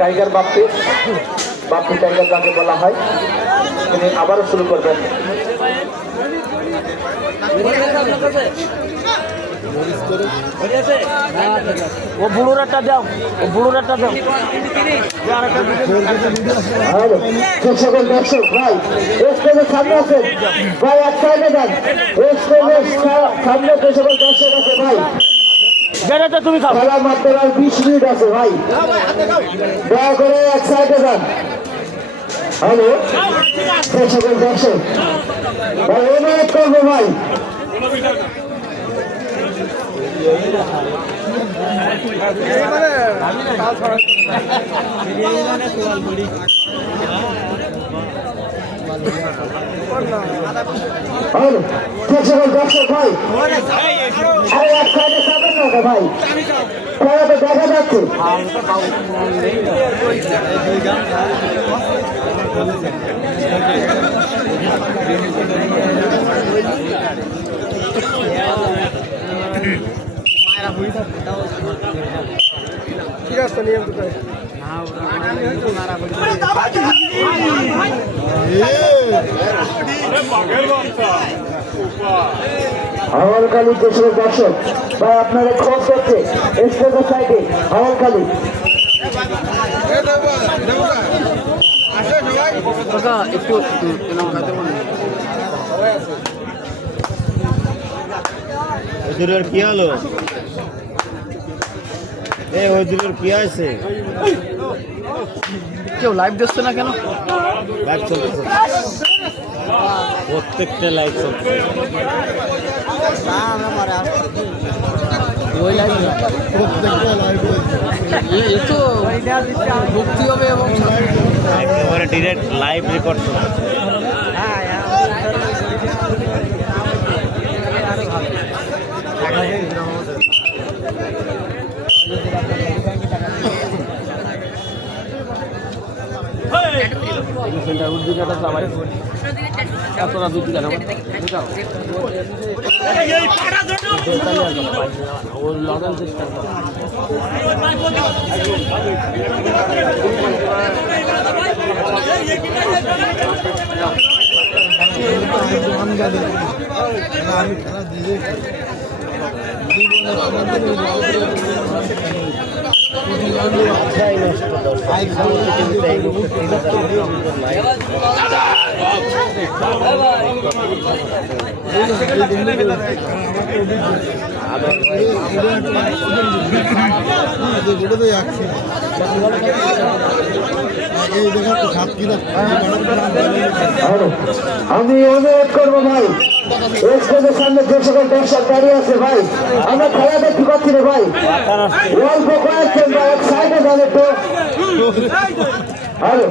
Tiger Bappi Bappi tiger যাকে বলা হয়, তিনি আবারও শুরু করবেন। ও বুড়োর একটা দাও, ও বুড়োর একটা দাও। সকল দর্শক ভাই স্টেজের সামনে আছেন ভাই, এক সাইডে যান। স্টেজের সামনে যে সকল দর্শক আছে ভাই, তুমি খাও। খেলা মাত্র আর 20 মিনিট আছে ভাই, দয়া করে এক সাইডে যান। হ্যালো সেই সকল দর্শক ভাই, অনুরোধ করবো ভাই, দর্শক ভাই এক সাইডে যাবেন না ভাই, খেলা তো দেখা যাচ্ছে। হাওয়ালখালী দেশের দর্শক ভাই, আপনারা খোঁজ করছে স্টেজের সাইডে হাওয়ালখালী। একটু ওদের কি হলো? ওদের কি আছে? কেউ লাইভ দেখছে না কেন? লাইভ চলতেছে, প্রত্যেকটা লাইভ চলছে। ওই লাইভ না, প্রত্যেকটা লাইভ একটু ভক্তি হবে এবং একেবারে ডিরেক্ট লাইভ রেকর্ড চলছে। আমি অনুরোধ করবো ভাই, স্টেজের সামনে যে সকল দর্শক দাঁড়িয়ে আছে ভাই, আমরা খেলা দেখতে পাচ্ছি না ভাই, অল্প কয়েকজন ভাই এক সাইডে যাবে তো। হ্যালো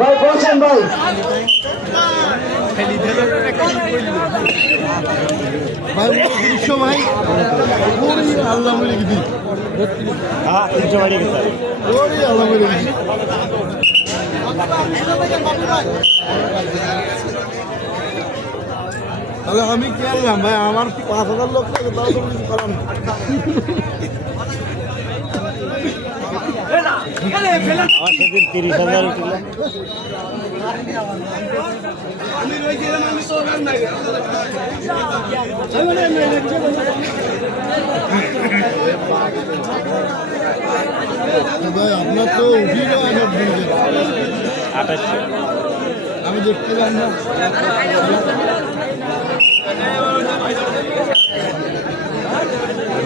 ভাই, বসেন ভাই। ভাই আল্লাহ বলে গেছি, আল্লাহ বলে গেছি। তাহলে আমি কি আনলাম ভাই, আমার 5,000 লোক থাকে, তাও তো কিছু করার না। আমার সেদিন 30,000 উঠল। ভাই আপনার তো উঠি না, 2800 আমি দেখতে যান না।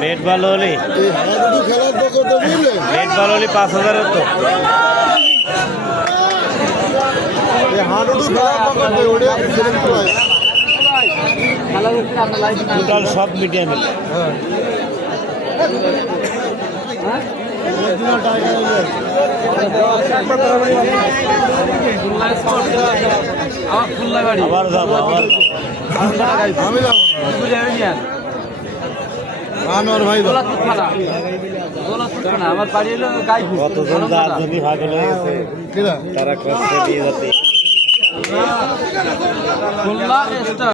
নেট ভালো হলে নেট ভালো হলে 5,000 হতো। টোটাল সব মিডিয়া মিলে আবার যাবো, আবার আমার ভাই আমার বাড়ি হলো গাইপুর। কতজন দার্জনী ভাগ হয়ে গেছে, তারা কষ্ট দিয়ে যাচ্ছে।